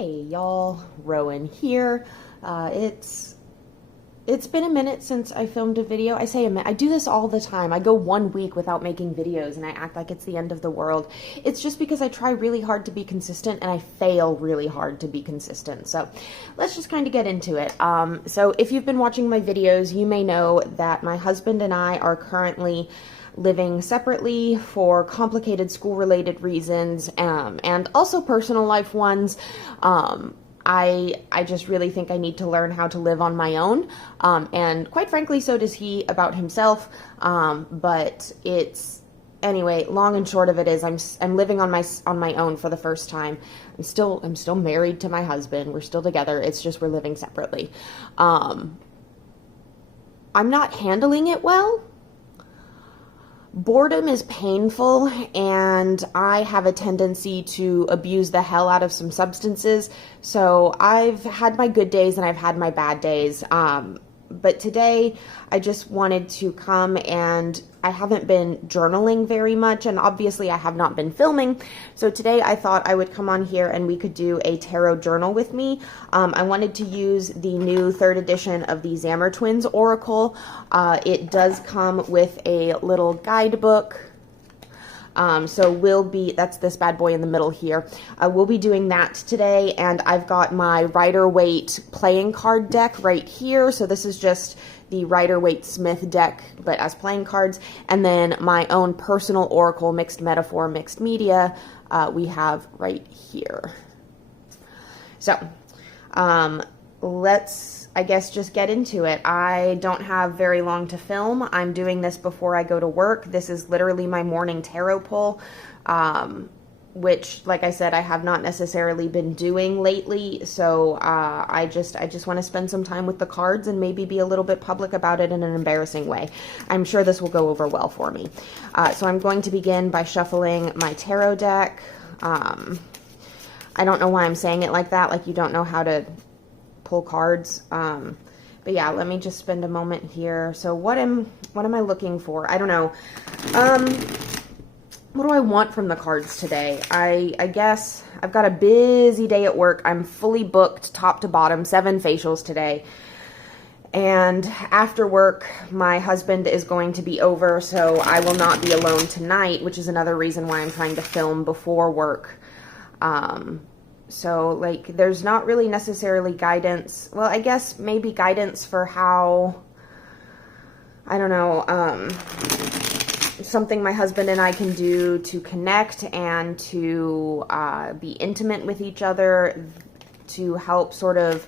Hey y'all, Rowan here. It's been a minute since I filmed a video. I say a minute. I do this all the time. I go 1 week without making videos and I act like it's the end of the world. It's just because I try really hard to be consistent and I fail really hard to be consistent. So let's just kind of get into it. So if you've been watching my videos, you may know that my husband and I are currently living separately for complicated school-related reasons, and also personal life ones. I just really think I need to learn how to live on my own, and quite frankly, so does he about himself. But it's anyway. Long and short of it is, I'm living on my own for the first time. I'm still married to my husband. We're still together. It's just we're living separately. I'm not handling it well. Boredom is painful, and I have a tendency to abuse the hell out of some substances. So I've had my good days and I've had my bad days. But today I just wanted to come, and I haven't been journaling very much, and obviously I have not been filming. So today I thought I would come on here and we could do a tarot journal with me. I wanted to use the new 3rd edition of the Zammer Twins Oracle. It does come with a little guidebook. So that's this bad boy in the middle here. We'll be doing that today, and I've got my Rider-Waite playing card deck right here. So this is just the Rider-Waite Smith deck, but as playing cards, and then my own personal Oracle, mixed metaphor, mixed media, we have right here. So, let's, I guess, just get into it. I don't have very long to film. I'm doing this before I go to work. This is literally my morning tarot pull, which, like I said, I have not necessarily been doing lately. So I just want to spend some time with the cards and maybe be a little bit public about it in an embarrassing way. I'm sure this will go over well for me. So I'm going to begin by shuffling my tarot deck. I don't know why I'm saying it like that, like you don't know how to pull cards. But yeah, let me just spend a moment here. So what am I looking for? I don't know. What do I want from the cards today? I guess I've got a busy day at work. I'm fully booked top to bottom, 7 facials today. And after work, my husband is going to be over, so I will not be alone tonight, which is another reason why I'm trying to film before work. So, like, there's not really necessarily guidance. Well, I guess maybe guidance for how, I don't know, something my husband and I can do to connect and to be intimate with each other, to help sort of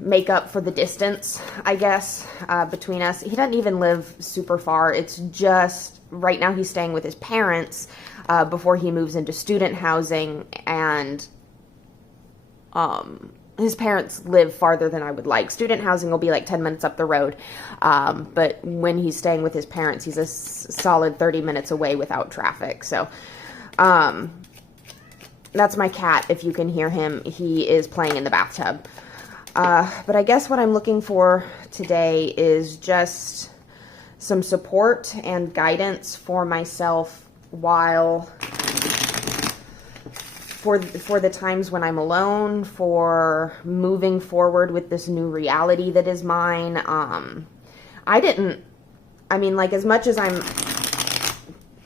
make up for the distance, I guess, between us. He doesn't even live super far. It's just, right now he's staying with his parents before he moves into student housing, and his parents live farther than I would like. Student housing will be like 10 minutes up the road, but when he's staying with his parents, he's a solid 30 minutes away without traffic. So that's my cat. If you can hear him, he is playing in the bathtub. But I guess what I'm looking for today is just some support and guidance for myself while for the times when I'm alone, for moving forward with this new reality that is mine. I mean, like, as much as I'm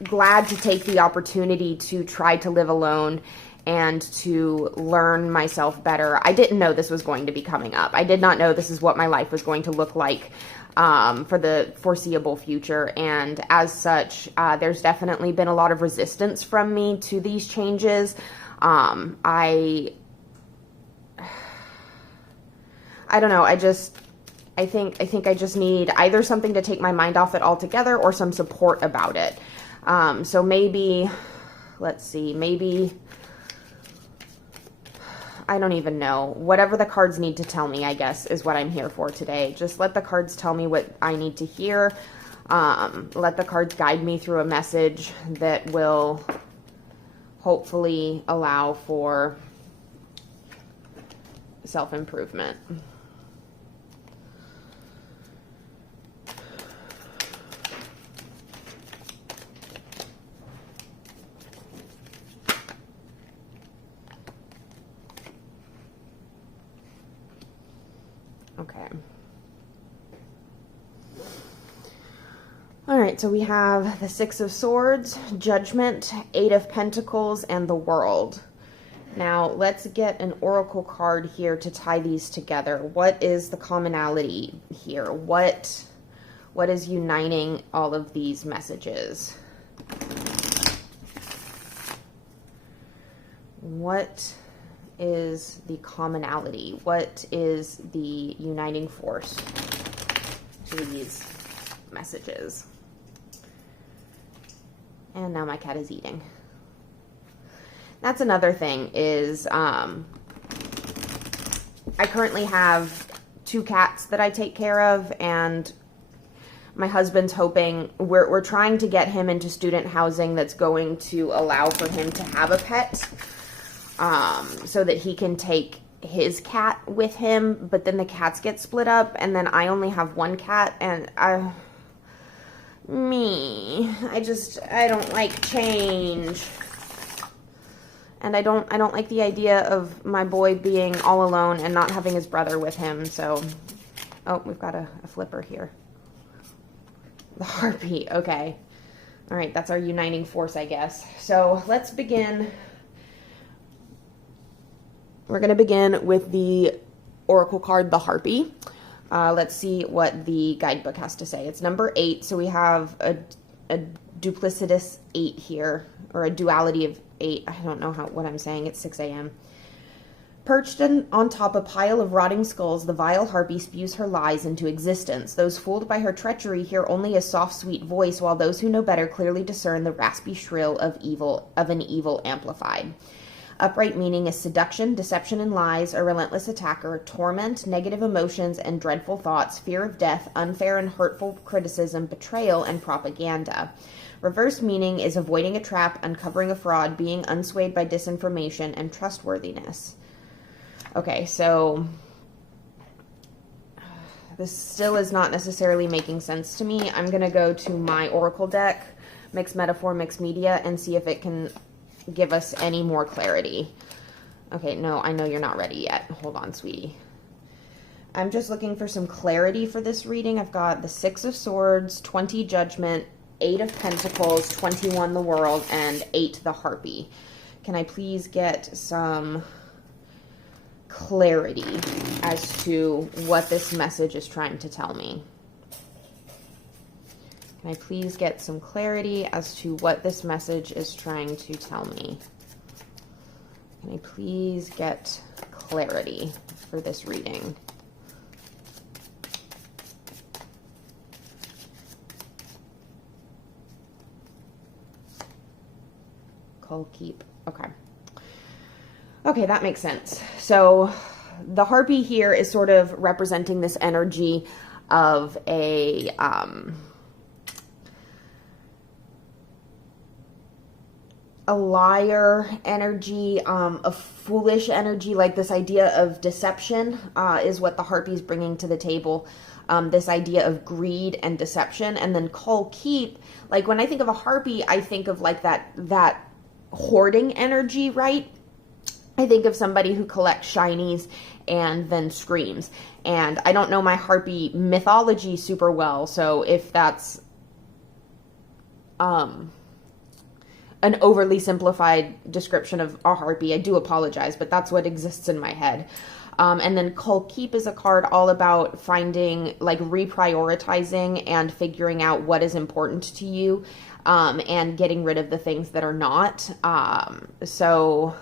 glad to take the opportunity to try to live alone and to learn myself better, I didn't know this was going to be coming up. I did not know this is what my life was going to look like for the foreseeable future. And as such, there's definitely been a lot of resistance from me to these changes. I don't know. I think I just need either something to take my mind off it altogether or some support about it. So maybe, let's see, maybe, I don't even know. Whatever the cards need to tell me, I guess, is what I'm here for today. Just let the cards tell me what I need to hear. Let the cards guide me through a message that will hopefully allow for self-improvement. Okay. All right, so we have the Six of Swords, Judgment, Eight of Pentacles, and the World. Now, let's get an oracle card here to tie these together. What is the commonality here? What is uniting all of these messages? What is the commonality? What is the uniting force to these messages? And now my cat is eating. That's another thing is I currently have 2 cats that I take care of, and my husband's hoping, we're trying to get him into student housing that's going to allow for him to have a pet, so that he can take his cat with him, but then the cats get split up, and then I only have 1 cat, and I don't like change. And I don't like the idea of my boy being all alone and not having his brother with him. So, oh, we've got a flipper here. The harpy, okay. All right, that's our uniting force, I guess. So let's begin. We're gonna begin with the oracle card, the harpy. Let's see what the guidebook has to say. It's number 8, so we have a duplicitous 8 here, or a duality of 8. I don't know what I'm saying. It's 6 a.m. Perched on top a pile of rotting skulls, the vile harpy spews her lies into existence. Those fooled by her treachery hear only a soft, sweet voice, while those who know better clearly discern the raspy shrill of an evil amplified. Upright meaning is seduction, deception, and lies, a relentless attacker, torment, negative emotions, and dreadful thoughts, fear of death, unfair and hurtful criticism, betrayal, and propaganda. Reverse meaning is avoiding a trap, uncovering a fraud, being unswayed by disinformation, and trustworthiness. Okay, so this still is not necessarily making sense to me. I'm going to go to my oracle deck, Mixed Metaphor, Mixed Media, and see if it can give us any more clarity. Okay, no, I know you're not ready yet. Hold on, sweetie. I'm just looking for some clarity for this reading. I've got the 6 of Swords, 20 Judgment, 8 of Pentacles, 21 the World, and 8 the Harpy. Can I please get some clarity as to what this message is trying to tell me? Can I please get some clarity as to what this message is trying to tell me? Can I please get clarity for this reading? Keep. Okay. Okay, that makes sense. So the harpy here is sort of representing this energy of a liar energy, a foolish energy, like this idea of deception is what the harpy is bringing to the table. This idea of greed and deception. And then keep, like when I think of a harpy, I think of like that hoarding energy, right? I think of somebody who collects shinies and then screams. And I don't know my harpy mythology super well, so if that's an overly simplified description of a harpy, I do apologize, but that's what exists in my head. And then keep is a card all about finding, like reprioritizing and figuring out what is important to you, and getting rid of the things that are not. So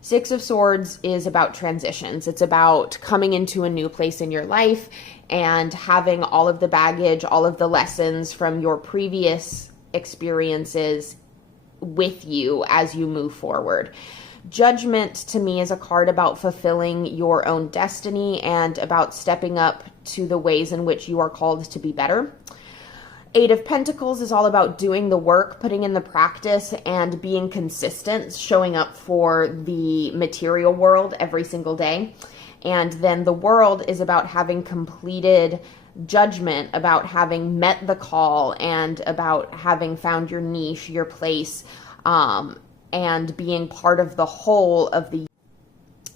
6 of Swords is about transitions. It's about coming into a new place in your life and having all of the baggage, all of the lessons from your previous experiences with you as you move forward. Judgment to me is a card about fulfilling your own destiny and about stepping up to the ways in which you are called to be better. 8 of Pentacles is all about doing the work, putting in the practice, and being consistent, showing up for the material world every single day. And then the World is about having completed judgment, about having met the call, and about having found your niche, your place, and being part of the whole of the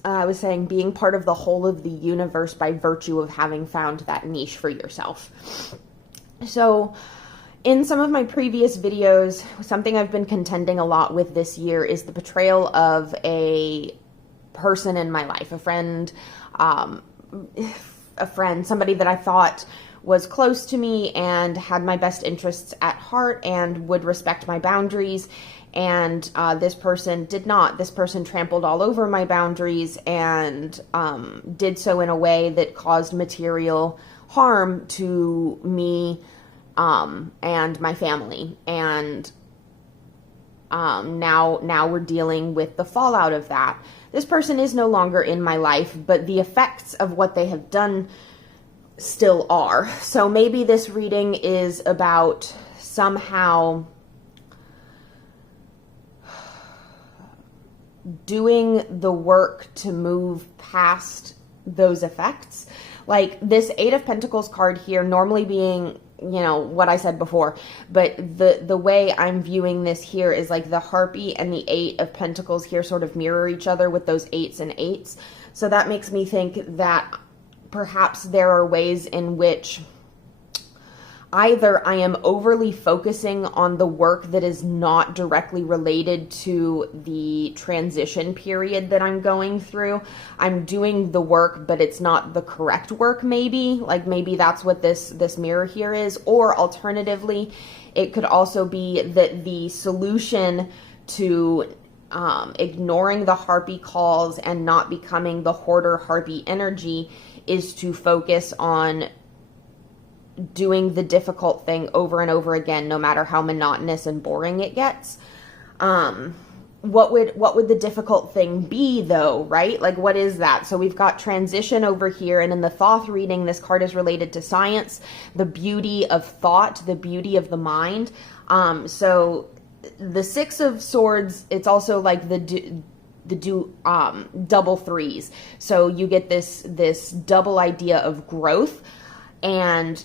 I was saying being part of the whole of the universe by virtue of having found that niche for yourself. So in some of my previous videos, something I've been contending a lot with this year is the betrayal of a person in my life, a friend, somebody that I thought was close to me and had my best interests at heart and would respect my boundaries. And this person did not. This person trampled all over my boundaries and did so in a way that caused material harm to me and my family. And now we're dealing with the fallout of that. This person is no longer in my life, but the effects of what they have done still are. So maybe this reading is about somehow doing the work to move past those effects. Like this Eight of Pentacles card here normally being, what I said before, but the way I'm viewing this here is like the Harpy and the Eight of Pentacles here sort of mirror each other with those eights and eights. So that makes me think that perhaps there are ways in which either I am overly focusing on the work that is not directly related to the transition period that I'm going through. I'm doing the work, but it's not the correct work, maybe. Like maybe that's what this mirror here is. Or alternatively, it could also be that the solution to ignoring the Harpy calls and not becoming the hoarder Harpy energy is to focus on doing the difficult thing over and over again, no matter how monotonous and boring it gets. What would the difficult thing be though, right? Like what is that? So we've got transition over here, and in the Thoth reading, this card is related to science, the beauty of thought, the beauty of the mind. So the Six of Swords, it's also like the double threes. So you get this double idea of growth, and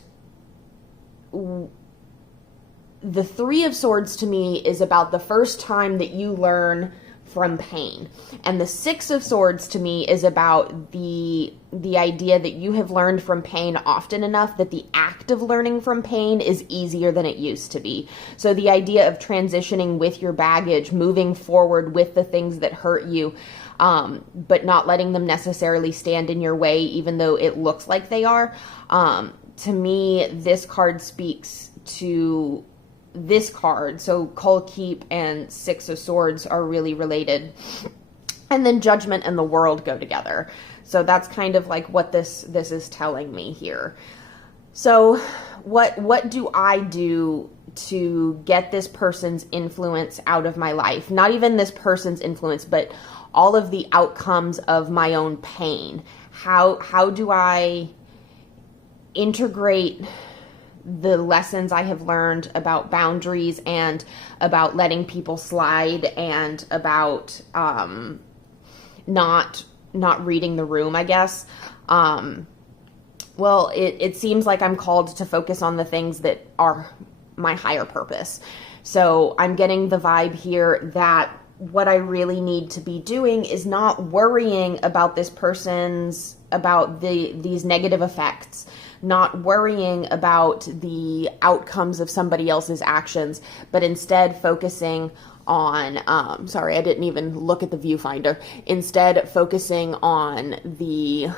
the Three of Swords to me is about the first time that you learn from pain. And the Six of Swords to me is about the idea that you have learned from pain often enough that the act of learning from pain is easier than it used to be. So the idea of transitioning with your baggage, moving forward with the things that hurt you, but not letting them necessarily stand in your way, even though it looks like they are. To me, this card speaks to this card. So Cull Keep and Six of Swords are really related. And then Judgment and the World go together. So that's kind of like what this is telling me here. So what do I do to get this person's influence out of my life? Not even this person's influence, but all of the outcomes of my own pain. How do I integrate the lessons I have learned about boundaries and about letting people slide and about not reading the room, I guess. Well, it seems like I'm called to focus on the things that are my higher purpose. So I'm getting the vibe here that what I really need to be doing is not worrying about this person's, about these negative effects, not worrying about the outcomes of somebody else's actions, but instead focusing on, sorry, I didn't even look at the viewfinder, instead focusing on the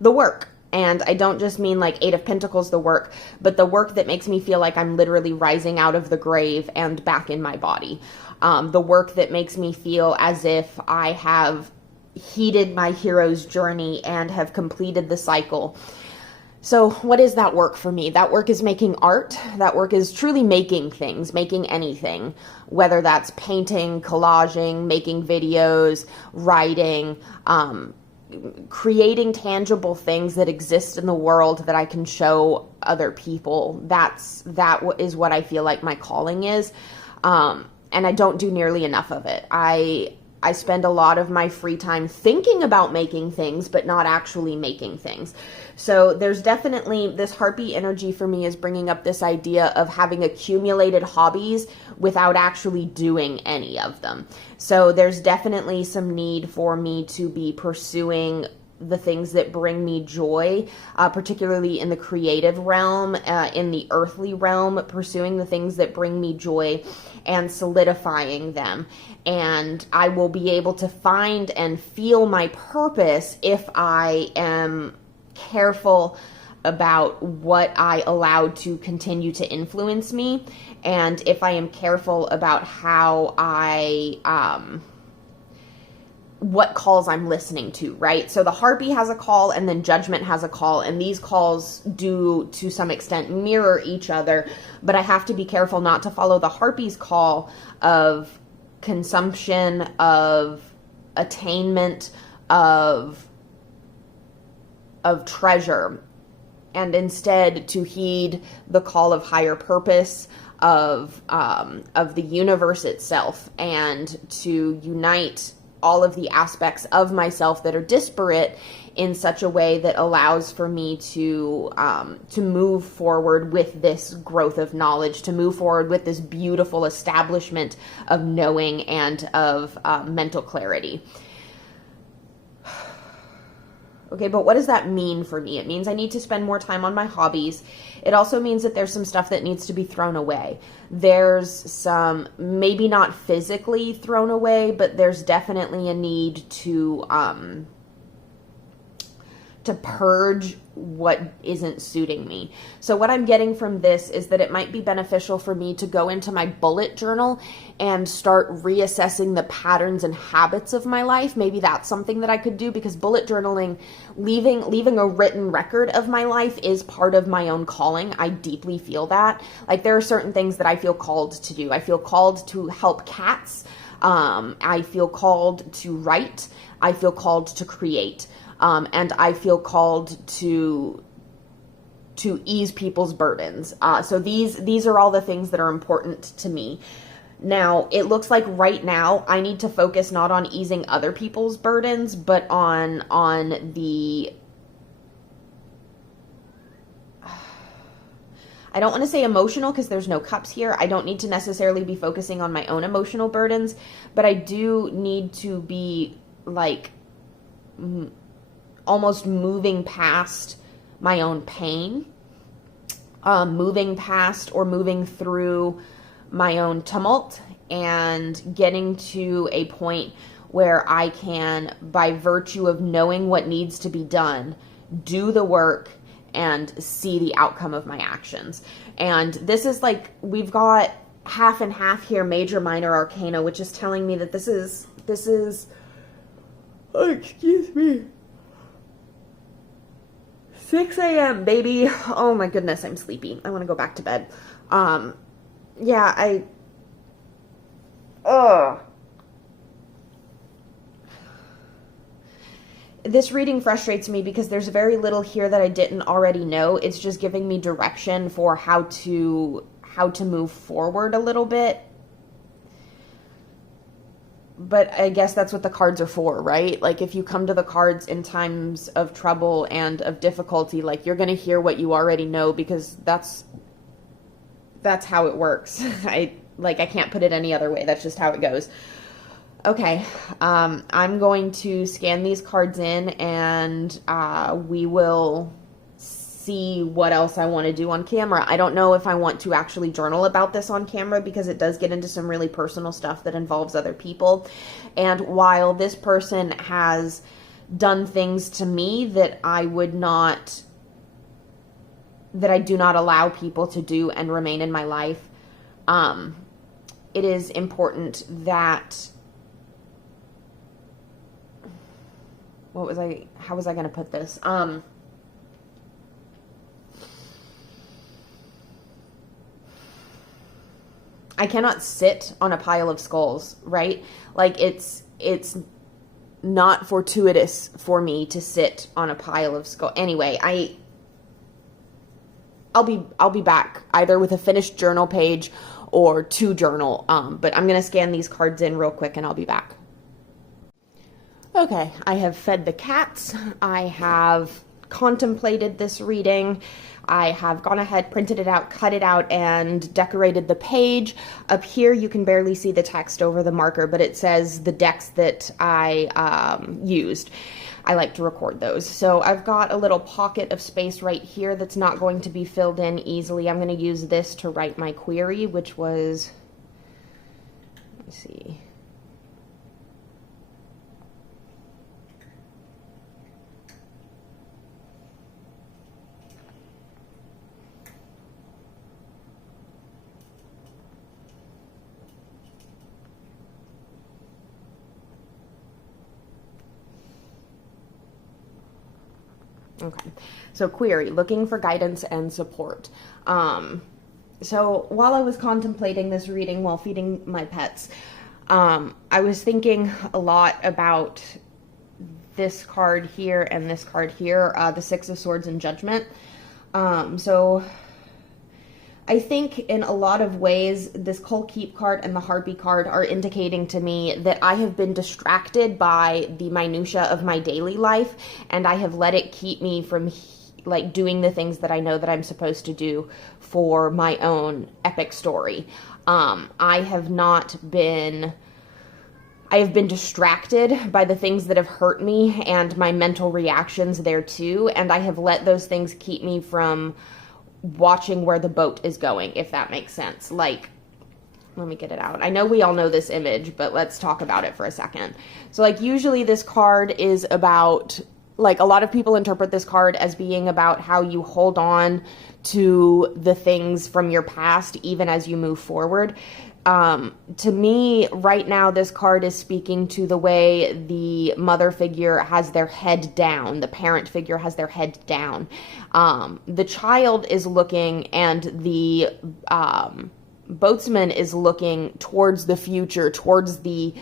work. And I don't just mean like Eight of Pentacles, the work, but the work that makes me feel like I'm literally rising out of the grave and back in my body. The work that makes me feel as if I have heeded my hero's journey and have completed the cycle. So what is that work for me? That work is making art. That work is truly making things, making anything, whether that's painting, collaging, making videos, writing, creating tangible things that exist in the world that I can show other people. That is what I feel like my calling is. And I don't do nearly enough of it. I spend a lot of my free time thinking about making things, but not actually making things. So there's definitely this harpy energy for me is bringing up this idea of having accumulated hobbies without actually doing any of them. So there's definitely some need for me to be pursuing the things that bring me joy, particularly in the creative realm, in the earthly realm, pursuing the things that bring me joy and solidifying them. And I will be able to find and feel my purpose if I am careful about what I allow to continue to influence me, and if I am careful about how what calls I'm listening to, right? So the harpy has a call, and then judgment has a call, and these calls do to some extent mirror each other, but I have to be careful not to follow the harpy's call of consumption, of attainment, of treasure, and instead to heed the call of higher purpose, of the universe itself, and to unite all of the aspects of myself that are disparate in such a way that allows for me to move forward with this growth of knowledge, to move forward with this beautiful establishment of knowing and of mental clarity. Okay, but what does that mean for me? It means I need to spend more time on my hobbies. It also means that there's some stuff that needs to be thrown away. There's some, maybe not physically thrown away, but there's definitely a need to purge what isn't suiting me. So what I'm getting from this is that it might be beneficial for me to go into my bullet journal and start reassessing the patterns and habits of my life. Maybe that's something that I could do, because bullet journaling, leaving a written record of my life is part of my own calling. I deeply feel that. Like, there are certain things that I feel called to do. I feel called to help cats. I feel called to write. I feel called to create. And I feel called to ease people's burdens. So these are all the things that are important to me. Now, it looks like right now I need to focus not on easing other people's burdens, but on the, I don't want to say emotional because there's no cups here. I don't need to necessarily be focusing on my own emotional burdens, but I do need to be like almost moving past my own pain, moving past or moving through my own tumult, and getting to a point where I can, by virtue of knowing what needs to be done, do the work and see the outcome of my actions. And this is like, we've got half and half here, major, minor arcana, which is telling me that this is, oh, excuse me, 6 a.m., baby. Oh my goodness, I'm sleepy. I want to go back to bed. Yeah, This reading frustrates me because there's very little here that I didn't already know. It's just giving me direction for how to move forward a little bit. But I guess that's what the cards are for, right? Like, if you come to the cards in times of trouble and of difficulty, like, you're going to hear what you already know, because that's how it works. I can't put it any other way. That's just how it goes. Okay. I'm going to scan these cards in, and we will see what else I want to do on camera. I don't know if I want to actually journal about this on camera, because it does get into some really personal stuff that involves other people. And while this person has done things to me that I do not allow people to do and remain in my life, it is important that, how was I going to put this? I cannot sit on a pile of skulls, right? Like, it's not fortuitous for me to sit on a pile of skulls. Anyway, I'll be back either with a finished journal page or to journal. But I'm going to scan these cards in real quick and I'll be back. Okay, I have fed the cats. I have contemplated this reading. I have gone ahead, printed it out, cut it out, and decorated the page. Up here, you can barely see the text over the marker, but it says the decks that I used. I like to record those. So I've got a little pocket of space right here that's not going to be filled in easily. I'm going to use this to write my query, which was, let me see. Okay, so query, looking for guidance and support. So while I was contemplating this reading while feeding my pets, I was thinking a lot about this card here and this card here, the Six of Swords and Judgment. So I think in a lot of ways, this Coal Keep card and the Harpy card are indicating to me that I have been distracted by the minutia of my daily life, and I have let it keep me from like doing the things that I know that I'm supposed to do for my own epic story. I have been distracted by the things that have hurt me and my mental reactions thereto, and I have let those things keep me from watching where the boat is going, if that makes sense. Like, let me get it out. I know we all know this image, but let's talk about it for a second. So like usually this card is about, like a lot of people interpret this card as being about how you hold on to the things from your past even as you move forward. To me, right now, this card is speaking to the way the mother figure has their head down, the parent figure has their head down. The child is looking, and the boatsman is looking towards the future, towards the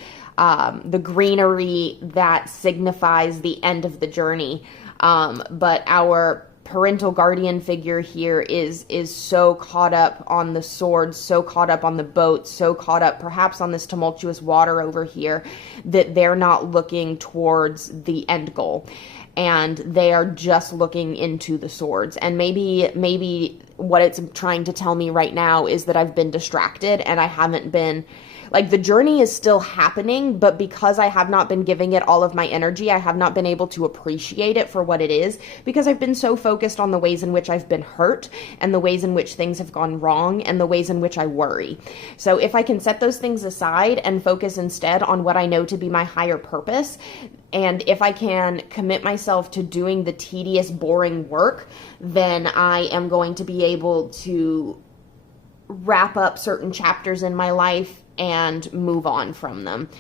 greenery that signifies the end of the journey. But our parental guardian figure here is so caught up on the swords, so caught up on the boat, so caught up perhaps on this tumultuous water over here that they're not looking towards the end goal, and they are just looking into the swords. And maybe what it's trying to tell me right now is that I've been distracted and I haven't been, like, the journey is still happening, but because I have not been giving it all of my energy, I have not been able to appreciate it for what it is, because I've been so focused on the ways in which I've been hurt and the ways in which things have gone wrong and the ways in which I worry. So if I can set those things aside and focus instead on what I know to be my higher purpose, and if I can commit myself to doing the tedious, boring work, then I am going to be able to wrap up certain chapters in my life and move on from them.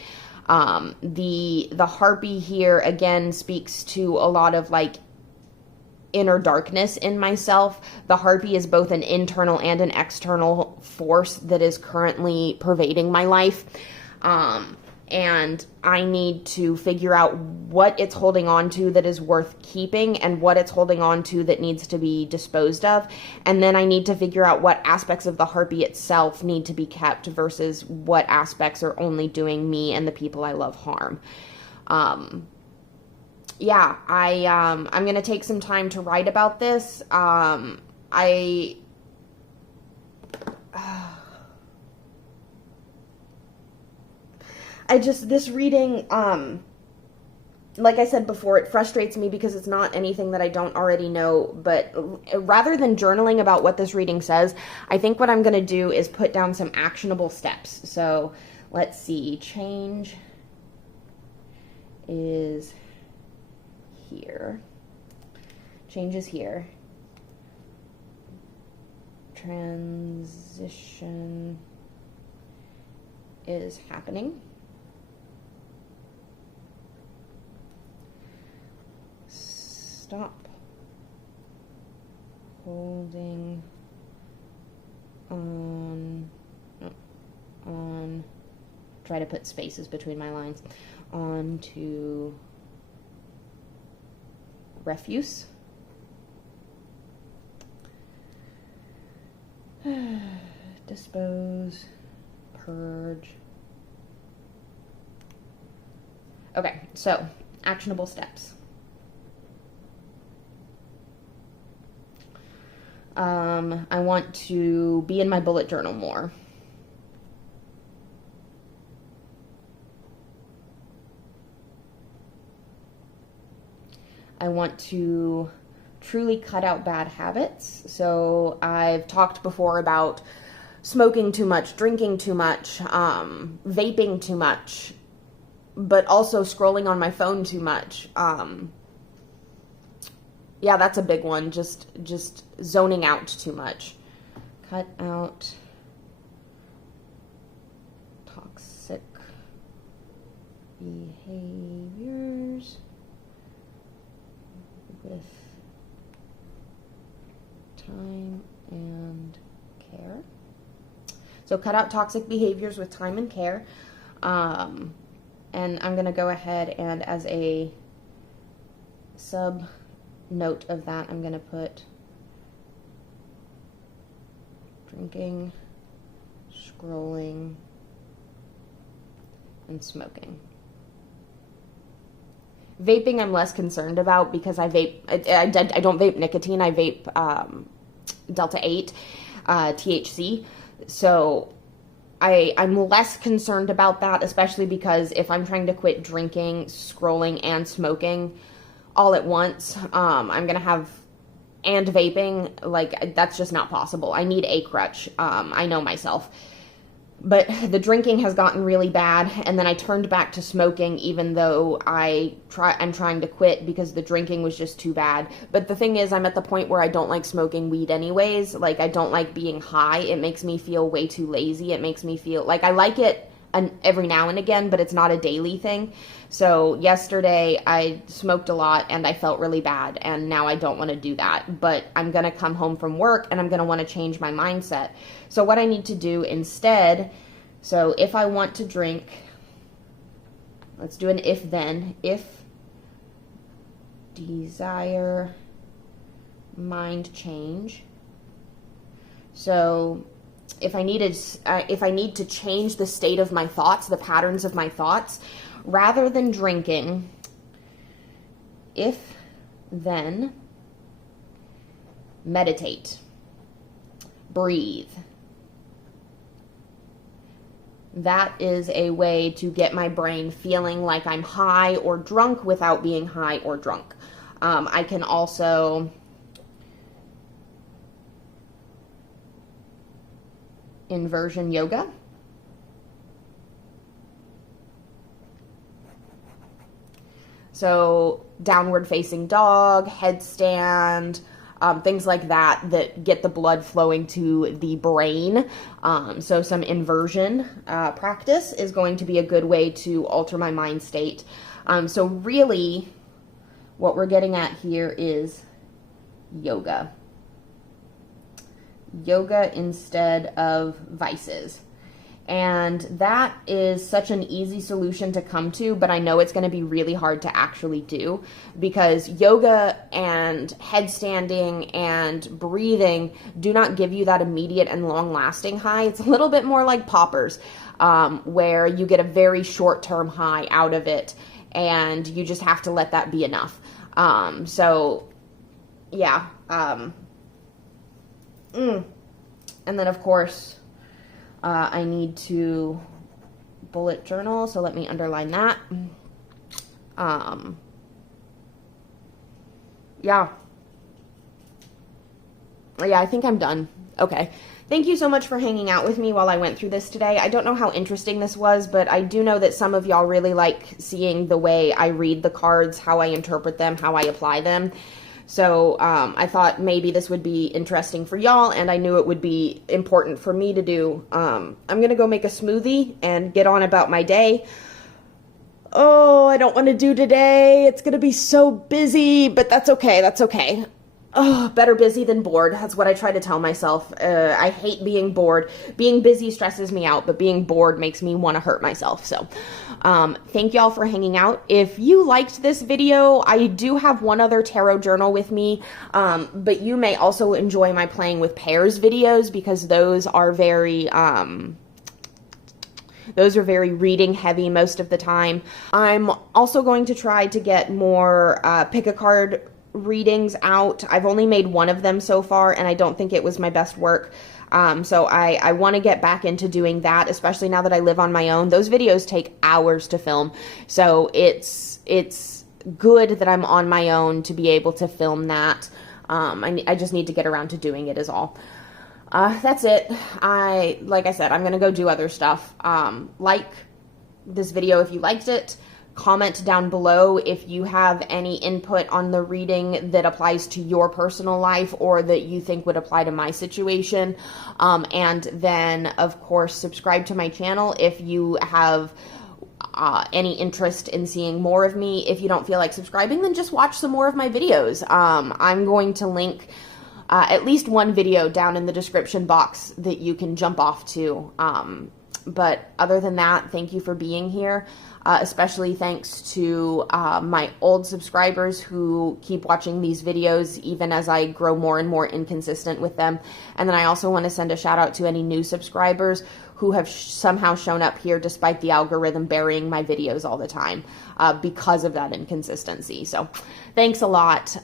The harpy here again speaks to a lot of like inner darkness in myself. The harpy is both an internal and an external force that is currently pervading my life. And I need to figure out what it's holding on to that is worth keeping and what it's holding on to that needs to be disposed of. And then I need to figure out what aspects of the harpy itself need to be kept versus what aspects are only doing me and the people I love harm. I'm going to take some time to write about this. This reading, like I said before, it frustrates me because it's not anything that I don't already know, but rather than journaling about what this reading says, I think what I'm going to do is put down some actionable steps. So, let's see, change is here. Change is here. Transition is happening. Stop holding on, try to put spaces between my lines, on to refuse. Dispose, purge. Okay, so actionable steps. I want to be in my bullet journal more. I want to truly cut out bad habits. So I've talked before about smoking too much, drinking too much, vaping too much, but also scrolling on my phone too much. Yeah, that's a big one. Just zoning out too much. Cut out toxic behaviors with time and care. So cut out toxic behaviors with time and care. And I'm going to go ahead and as a sub note of that, I'm going to put drinking, scrolling, and smoking. Vaping I'm less concerned about because I vape, I don't vape nicotine, I vape Delta 8 THC. So I'm less concerned about that, especially because if I'm trying to quit drinking, scrolling, and smoking all at once, I'm going to have, and vaping, like, that's just not possible. I need a crutch. I know myself. But the drinking has gotten really bad, and then I turned back to smoking even though I'm trying to quit because the drinking was just too bad. But the thing is, I'm at the point where I don't like smoking weed anyways. Like, I don't like being high. It makes me feel way too lazy. It makes me feel like I like it every now and again, but it's not a daily thing. So yesterday I smoked a lot and I felt really bad, and now I don't want to do that. But I'm going to come home from work and I'm going to want to change my mindset. So what I need to do instead, so if I want to drink, let's do an if then. If desire mind change. So if I need to change the state of my thoughts, the patterns of my thoughts, rather than drinking, if then meditate, breathe. That is a way to get my brain feeling like I'm high or drunk without being high or drunk. I can also inversion yoga. So downward facing dog, headstand, things like that get the blood flowing to the brain. So some inversion practice is going to be a good way to alter my mind state. So really what we're getting at here is yoga. Yoga instead of vices. And that is such an easy solution to come to, but I know it's going to be really hard to actually do, because yoga and headstanding and breathing do not give you that immediate and long-lasting high. It's a little bit more like poppers, where you get a very short-term high out of it, and you just have to let that be enough. So, yeah. And then, of course, I need to bullet journal, so let me underline that. Yeah, I think I'm done. Okay. Thank you so much for hanging out with me while I went through this today. I don't know how interesting this was, but I do know that some of y'all really like seeing the way I read the cards, how I interpret them, how I apply them. So I thought maybe this would be interesting for y'all, and I knew it would be important for me to do. I'm going to go make a smoothie and get on about my day. Oh, I don't want to do today. It's going to be so busy, but that's okay. That's okay. Oh, better busy than bored. That's what I try to tell myself. I hate being bored. Being busy stresses me out, but being bored makes me want to hurt myself. So thank y'all for hanging out. If you liked this video, I do have one other tarot journal with me, but you may also enjoy my playing with pairs videos, because those are very those are very reading heavy most of the time. I'm also going to try to get more pick a card readings out. I've only made one of them so far, and I don't think it was my best work. So I want to get back into doing that, especially now that I live on my own. Those videos take hours to film, so it's good that I'm on my own to be able to film that. I just need to get around to doing it is all. That's it. Like I said, I'm going to go do other stuff. Like this video if you liked it. Comment down below if you have any input on the reading that applies to your personal life or that you think would apply to my situation. And then, of course, subscribe to my channel if you have any interest in seeing more of me. If you don't feel like subscribing, then just watch some more of my videos. I'm going to link at least one video down in the description box that you can jump off to. But other than that, thank you for being here. Especially thanks to my old subscribers who keep watching these videos even as I grow more and more inconsistent with them. And then I also want to send a shout out to any new subscribers who have somehow shown up here despite the algorithm burying my videos all the time because of that inconsistency. So thanks a lot.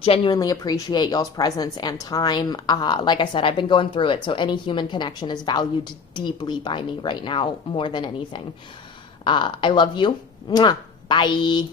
Genuinely appreciate y'all's presence and time. Like I said, I've been going through it, so any human connection is valued deeply by me right now more than anything. I love you. Mwah. Bye.